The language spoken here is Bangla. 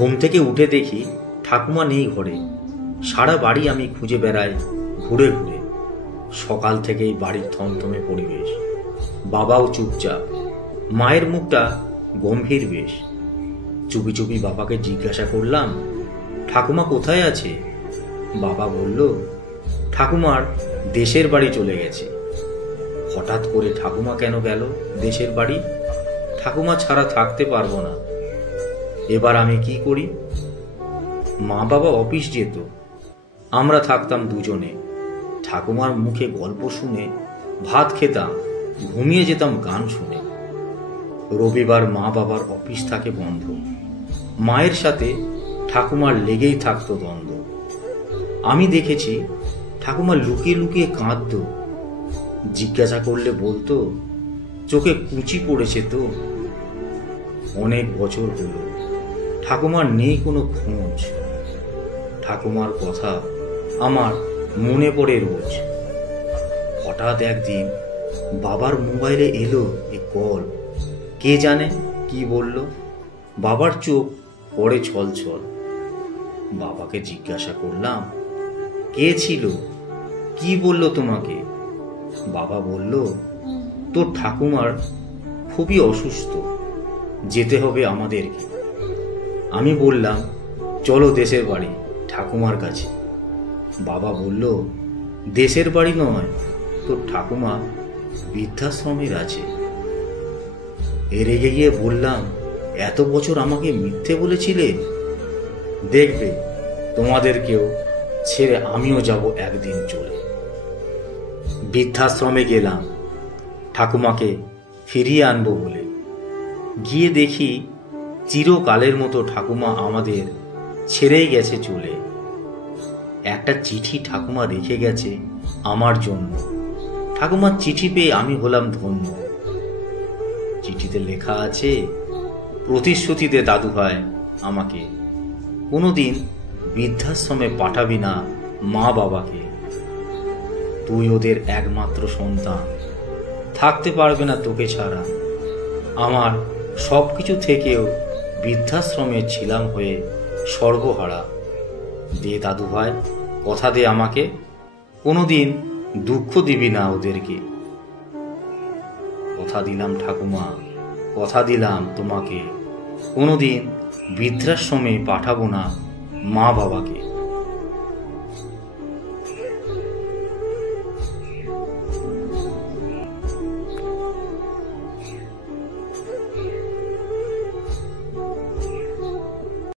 ঘুম থেকে উঠে দেখি ঠাকুমা নেই ঘরে। সারা বাড়ি আমি খুঁজে বেড়াই ঘুরে ঘুরে। সকাল থেকেই বাড়ির থমথমে পরিবেশ। বাবাও চুপচাপ, মায়ের মুখটা গম্ভীর বেশ। চুপি চুপি বাবাকে জিজ্ঞাসা করলাম, ঠাকুমা কোথায় আছে? বাবা বলল, ঠাকুমার দেশের বাড়ি চলে গেছে। হঠাৎ করে ঠাকুমা কেন গেল দেশের বাড়ি? ঠাকুমা ছাড়া থাকতে পারবো না। এবার আমি কি করি? মা বাবা অফিস যেত, আমরা থাকতাম দুজনে। ঠাকুমার মুখে গল্প শুনে ভাত খেতাম, ঘুমিয়ে যেতাম গান শুনে। রবিবার মা বাবার অফিস থাকে বন্ধ। মায়ের সাথে ঠাকুমার লেগেই থাকতো দ্বন্দ্ব। আমি দেখেছি ঠাকুমা লুকিয়ে লুকিয়ে কাঁদত। জিজ্ঞাসা করলে বলতো, চোখে কুচি পড়েছে তো। অনেক বছর হলো, ঠাকুমার নেই কোনো খোঁজ। ঠাকুমার কথা আমার মনে পড়ে রোজ। হঠাৎ একদিন বাবার মোবাইলে এলো এক কল। কে জানে কি বলল। বাবার চোখ পড়ে ছলছল। বাবাকে জিজ্ঞাসা করলাম, কে ছিল, কি বলল তোমাকে? বাবা বলল, তোর ঠাকুমার খুবই অসুস্থ, যেতে হবে আমাদেরকে। আমি বললাম, চলো দেশের বাড়ি, ঠাকুমার কাছে। বাবা বলল, দেশের বাড়ি নয়, তোর ঠাকুমা বৃদ্ধাশ্রমের আছে। রেগে গিয়ে বললাম, এত বছর আমাকে মিথ্যে বলেছিলে। দেখবে তোমাদেরকেও ছেড়ে আমিও যাব একদিন চলে। বৃদ্ধাশ্রমে গেলাম ঠাকুমাকে ফিরিয়ে আনবো বলে। গিয়ে দেখি চিরকালের মতো ঠাকুমা আমাদের ছেড়েই গেছে চলে। একটা চিঠি ঠাকুমা রেখে গেছে আমার জন্য। ঠাকুমার চিঠি পেয়ে আমি হলাম ধন্য। চিঠিতে লেখা আছে, প্রতিশ্রুতি দে দাদু ভাই আমাকে, কোনোদিন বৃদ্ধাশ্রমে পাঠাবি না মা বাবাকে। তুই ওদের একমাত্র সন্তান, থাকতে পারবে না তোকে ছাড়া। আমার সবকিছু থেকেও বৃদ্ধাশ্রমে ছিলাম হয়ে সর্বহারা। দে দাদু ভাই, কথা দে আমাকে, কোনোদিন দুঃখ দিবি না ওদেরকে। কথা দিলাম ঠাকুমা, কথা দিলাম তোমাকে, কোনোদিন বৃদ্ধাশ্রমে পাঠাবো না মা বাবাকে।